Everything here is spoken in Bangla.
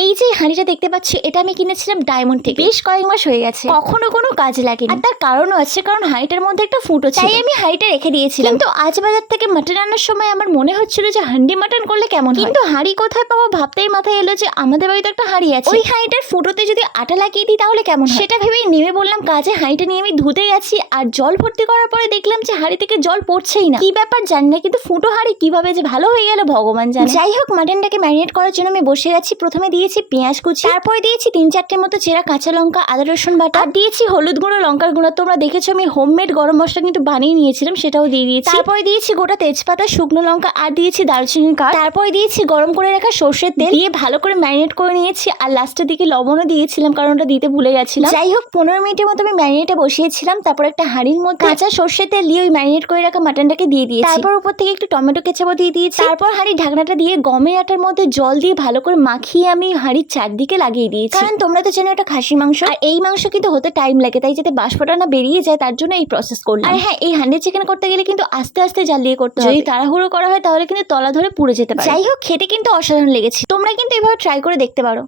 এই যে হাঁড়িটা দেখতে পাচ্ছি এটা আমি কিনেছিলাম ডায়মন্ড থেকে। বেশ কয়েক মাস হয়ে গেছে। কখনো কোনো কাজে লাগেনি। আর তার কারণও আছে কারণ হাঁড়িটার মধ্যে একটা ফুটো ছিল। তাই আমি হাঁড়িটা রেখে দিয়েছিলাম। কিন্তু আজ বাজার থেকে মাটন আনার সময় আমার মনে হচ্ছিল যে হান্ডি মাটন করলে কেমন কিন্তু হাঁড়ি কোথায় পাবো ভাবতেই মাথায় এলো যে আমাদের বাড়িতে একটা হাঁড়ি আছে। ওই হাঁড়িটার ফুটোতে যদি আটা লাগিয়ে দিই তাহলে কেমন সেটা ভেবেই নেমে বললাম কাজে হাঁড়িটা নিয়ে আমি ধুতে গেছি আর জল ভর্তি করার পরে দেখলাম যে হাঁড়ি থেকে জল পড়ছেই না। কি ব্যাপার জানি না কিন্তু ফুটো হাঁড়ি কীভাবে যে ভালো হয়ে গেল ভগবান জানে। যাই হোক মাটনটাকে ম্যারিনেট করার জন্য আমি বসে গেছি প্রথমে দিয়েছি পেঁয়াজ কুচি। তারপরে দিয়েছি তিন চারটের মতো চেরা কাঁচা লঙ্কা আদা রসুন বাটা। আর দিয়েছি হলুদ গুঁড়ো লঙ্কার গুঁড়ো। তোমরা দেখেছ আমি হোমমেড গরম মশলা কিন্তু বানিয়ে নিয়েছিলাম সেটাও দিয়ে দিয়েছি। তারপরে দিয়েছি গোটা তেজপাতা শুকনো লঙ্কা আর দিয়েছি দারচিনি কাঠ তারপরে দিয়েছি গরম করে রাখা সর্ষের তেল। দিয়ে ভালো করে ম্যারিনেট করে নিয়েছি আর লাস্টের দিকে লবণও দিয়েছিলাম কারণ ওটা দিতে ভুলে গেছিলাম। যাই হোক পনেরো মিনিটের মতো আমি ম্যারিনেটে বসিয়েছিলাম তারপর একটা হাঁড়ির মধ্যে কাঁচা সর্ষের তেল দিয়ে ওই ম্যারিনেট করে রাখা মাটনটাকে দিয়ে দিয়েছি। তারপর উপর থেকে একটু টমেটো কেচাপও দিয়ে দিয়েছি। তারপর হাঁড়ি ঢাকনাটা দিয়ে গমের আটার মধ্যে জল দিয়ে ভালো করে মাখিয়ে আমি হাঁড়ির চারদিকে লাগিয়ে দিয়েছি। কারণ তোমরা তো জানো এটা খাসি মাংস। আর এই মাংস কিন্তু হতে টাইম লাগে তাই যাতে বাষ্পটা না বেরিয়ে যায় তার জন্য এই প্রসেস করলাম। আর হ্যাঁ এই হান্ডি চিকেন করতে গেলে কিন্তু আস্তে আস্তে জ্বালিয়ে করতে হবে। যদি তাড়াহুড়ো করা হয় তাহলে কিন্তু তলা ধরে পুড়ে যেতে পারে। যাই হোক খেতে কিন্তু অসাধারণ লেগেছে। তোমরা কিন্তু এভাবে ট্রাই করে দেখতে পারো।